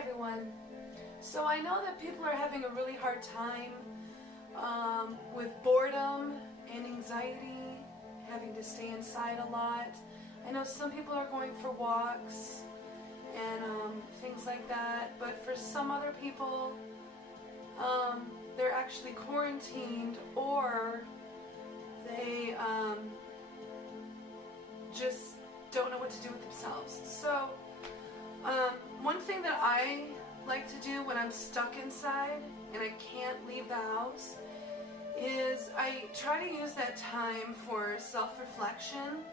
everyone. So I know that people are having a really hard time with boredom and anxiety, having to stay inside a lot. I know some people are going for walks and things like that, but for some other people, they're actually quarantined, or they just don't know what to do with themselves. So one thing that I like to do when I'm stuck inside and I can't leave the house is I try to use that time for self-reflection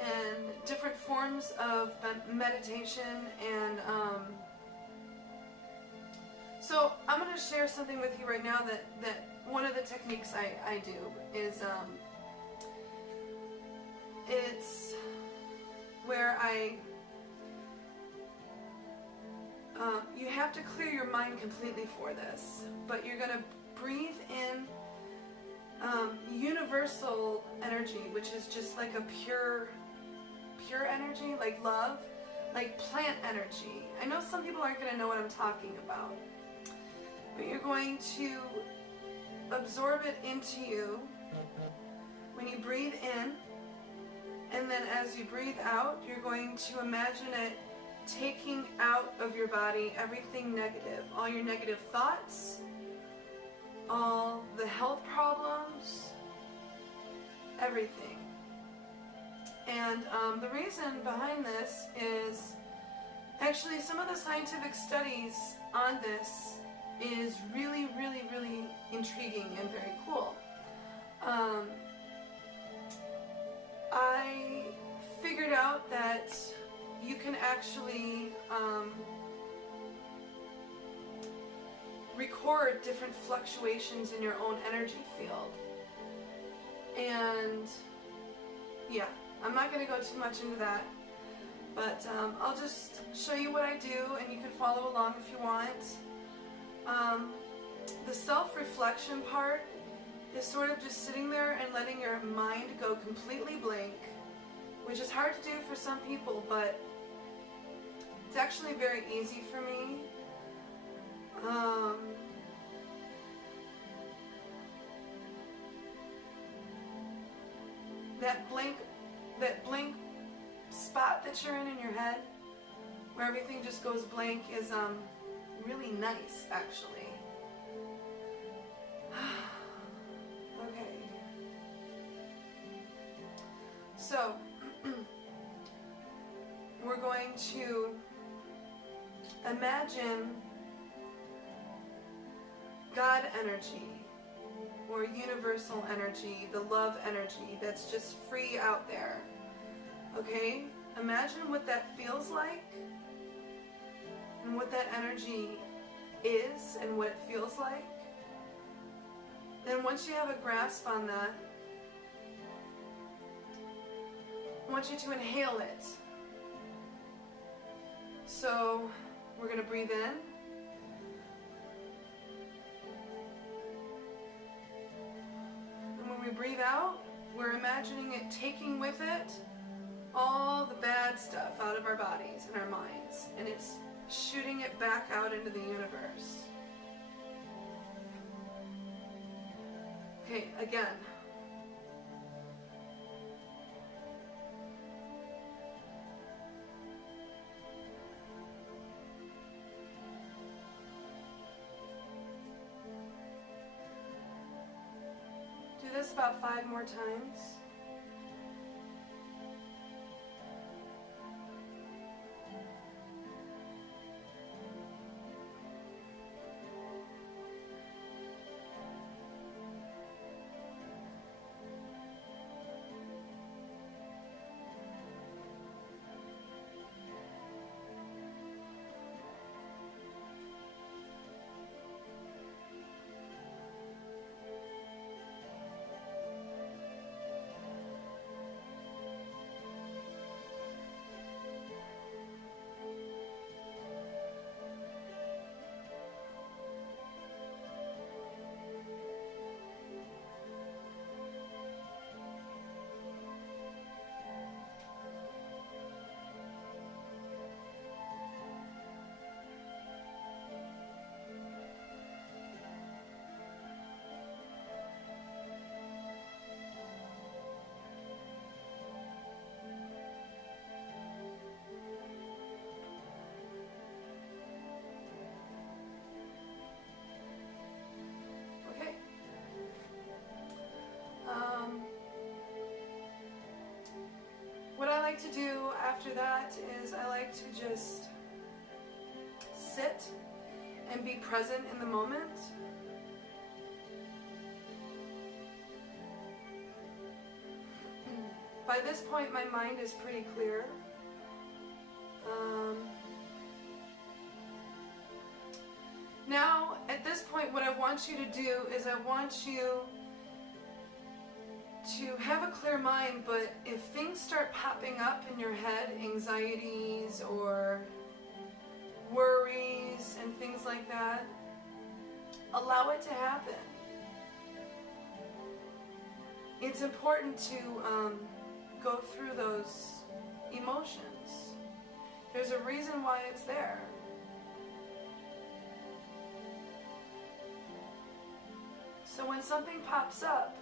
and different forms of meditation. And so I'm going to share something with you right now that one of the techniques I do is it's where you have to clear your mind completely for this, but you're going to breathe in universal energy, which is just like a pure energy, like love, like plant energy. I know some people aren't going to know what I'm talking about, but you're going to absorb it into you when you breathe in, and then as you breathe out, you're going to imagine it taking out of your body everything negative, all your negative thoughts, all the health problems, everything. And the reason behind this is actually some of the scientific studies on this is really, really, really intriguing and very cool. I figured out that you can actually record different fluctuations in your own energy field. And yeah, I'm not going to go too much into that, but I'll just show you what I do and you can follow along if you want. The self-reflection part is sort of just sitting there and letting your mind go completely blank, which is hard to do for some people, but it's actually very easy for me. That blank spot that you're in your head, where everything just goes blank, is really nice, actually. Okay. So we're going to imagine God energy, or universal energy, the love energy that's just free out there. Okay? Imagine what that feels like and what that energy is and what it feels like. Then once you have a grasp on that, I want you to inhale it. So we're going to breathe in. And when we breathe out, we're imagining it taking with it all the bad stuff out of our bodies and our minds. And it's shooting it back out into the universe. Okay, again. Do this about 5 more times. like to do after that is I like to just sit and be present in the moment. By this point, my mind is pretty clear. Now, at this point, what I want you to do is I want you to have a clear mind, but if things start popping up in your head, anxieties or worries and things like that, allow it to happen. It's important to go through those emotions. There's a reason why it's there. So when something pops up,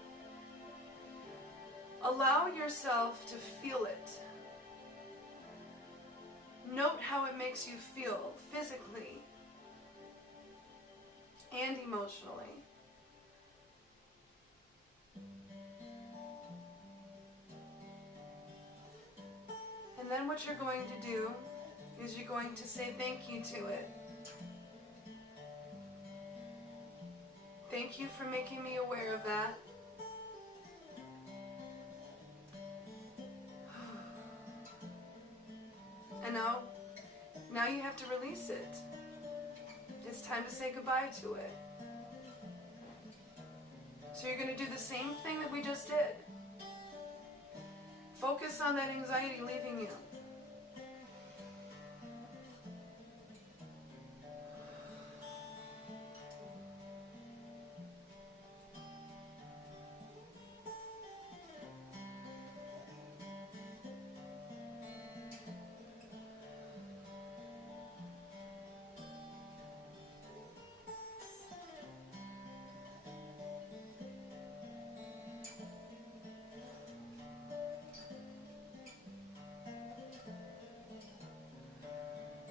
allow yourself to feel it. Note how it makes you feel physically and emotionally. And then what you're going to do is you're going to say thank you to it. Thank you for making me aware of that. And now you have to release it. It's time to say goodbye to it. So you're going to do the same thing that we just did. Focus on that anxiety leaving you.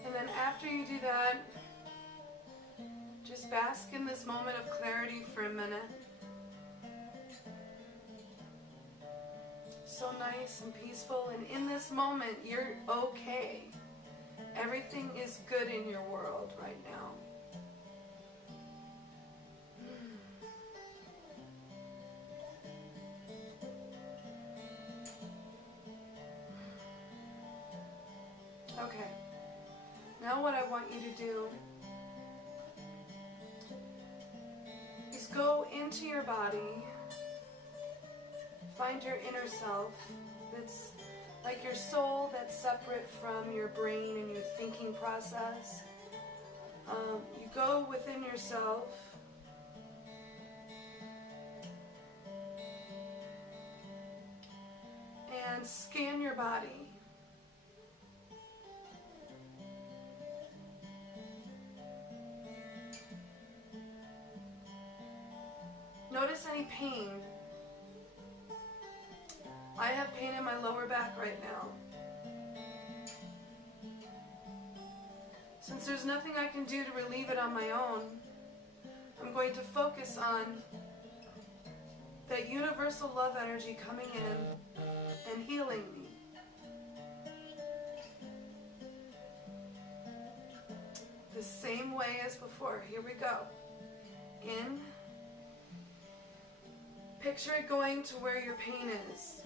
And then after you do that, just bask in this moment of clarity for a minute. So nice and peaceful, and in this moment, you're okay. Everything is good in your world right now. Okay. Now what I want you to do is go into your body, find your inner self that's like your soul that's separate from your brain and your thinking process. You go within yourself and scan your body. Notice any pain. I have pain in my lower back right now. Since there's nothing I can do to relieve it on my own, I'm going to focus on that universal love energy coming in and healing me. The same way as before. Here we go. In. Picture it going to where your pain is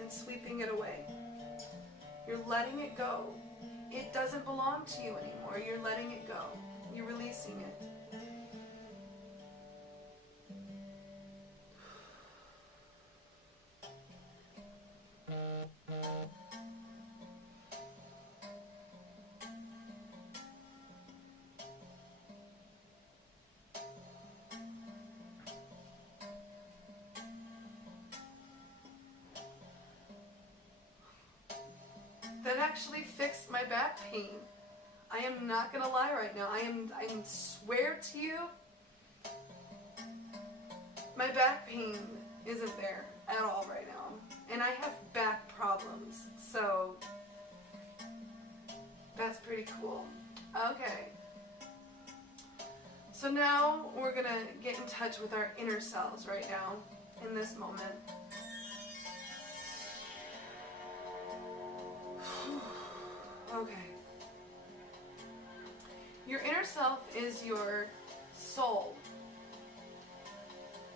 and sweeping it away. You're letting it go. It doesn't belong to you anymore. You're letting it go. You're releasing it. That actually fixed my back pain. I am not gonna lie right now. I swear to you, my back pain isn't there at all right now. And I have back problems, so that's pretty cool. Okay. So now we're gonna get in touch with our inner selves right now, in this moment. Okay. Your inner self is your soul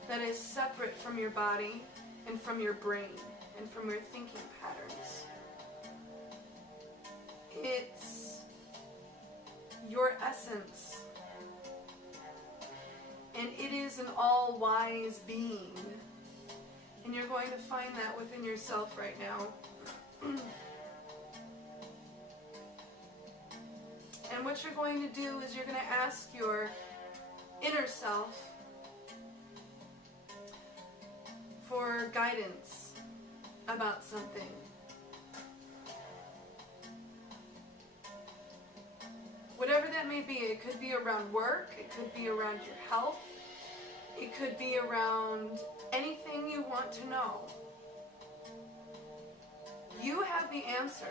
that is separate from your body and from your brain and from your thinking patterns. It's your essence. And it is an all-wise being. And you're going to find that within yourself right now. And what you're going to do is you're going to ask your inner self for guidance about something. Whatever that may be, it could be around work, it could be around your health, it could be around anything you want to know. You have the answers.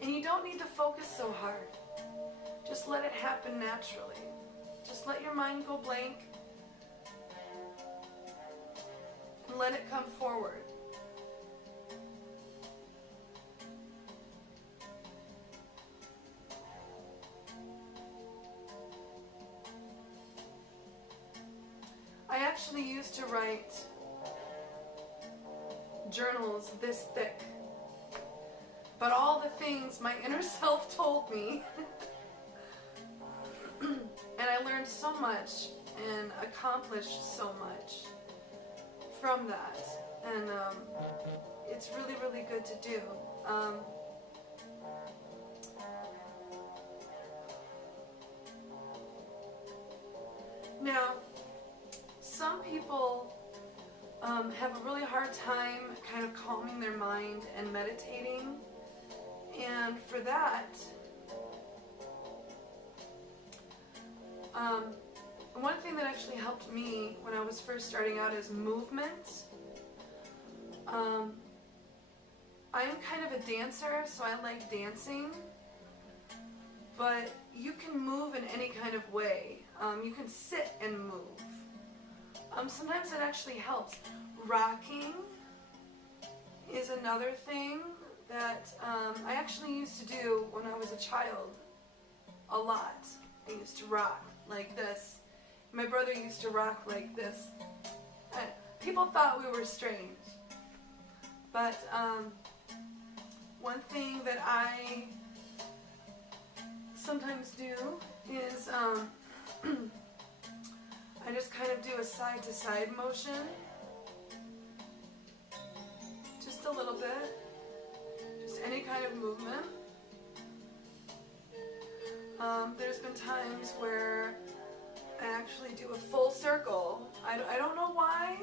And you don't need to focus so hard. Just let it happen naturally. Just let your mind go blank and let it come forward. I actually used to write journals this thick, but all the things my inner self told me, and I learned so much and accomplished so much from that, and it's really, really good to do. Now, some people have a really hard time kind of calming their mind and meditating, and for that, one thing that actually helped me when I was first starting out is movement. I'm kind of a dancer, so I like dancing, but you can move in any kind of way. You can sit and move. Sometimes it actually helps. Rocking is another thing that I actually used to do when I was a child a lot. I used to rock like this. My brother used to rock like this. People thought we were strange. But one thing that I sometimes do is I just kind of do a side-to-side motion. Just a little bit. Just any kind of movement. There's been times where I actually do a full circle. I don't know why,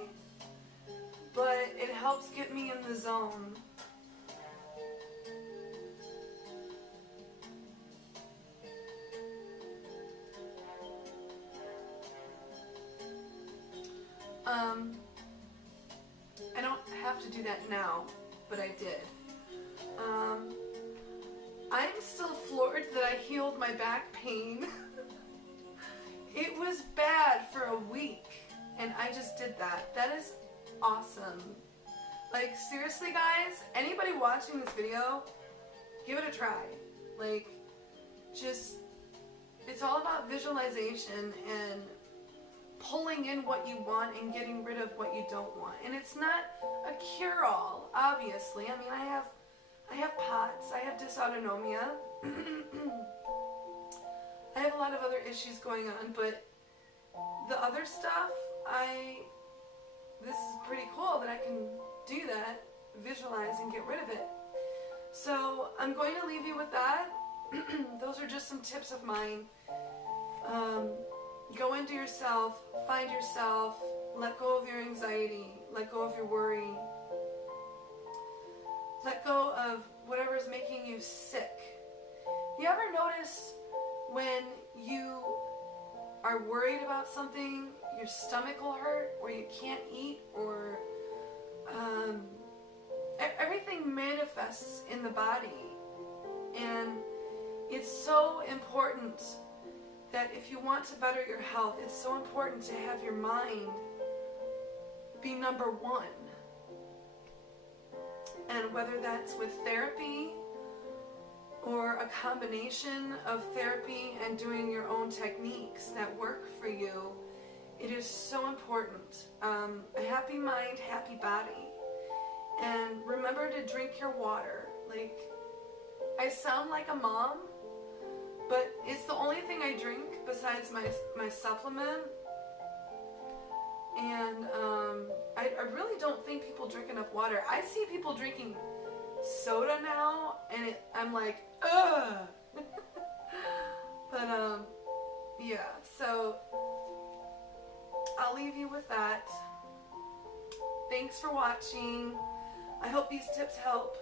but it helps get me in the zone. I don't have to do that now, but I did. I'm still floored that I healed my back pain. It was bad for a week, and I just did that. That is awesome. Like, seriously, guys, anybody watching this video, give it a try. Like, just, it's all about visualization and pulling in what you want and getting rid of what you don't want. And it's not a cure-all, obviously. I mean, I have POTS, I have dysautonomia. I have a lot of other issues going on, but the other stuff, this is pretty cool that I can do that, visualize and get rid of it. So I'm going to leave you with that. Those are just some tips of mine. Go into yourself, find yourself, let go of your anxiety, let go of your worry, let go of whatever is making you sick. You ever notice when you are worried about something, your stomach will hurt, or you can't eat, or everything manifests in the body. And it's so important that if you want to better your health, it's so important to have your mind be number one. And whether that's with therapy or a combination of therapy and doing your own techniques that work for you, it is so important. A happy mind, happy body. And remember to drink your water. Like, I sound like a mom, but it's the only thing I drink besides my supplement. And I really don't think people drink enough water. I see people drinking soda now, and I'm like, ugh. But yeah, so I'll leave you with that. Thanks for watching. I hope these tips help.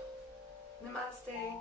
Namaste.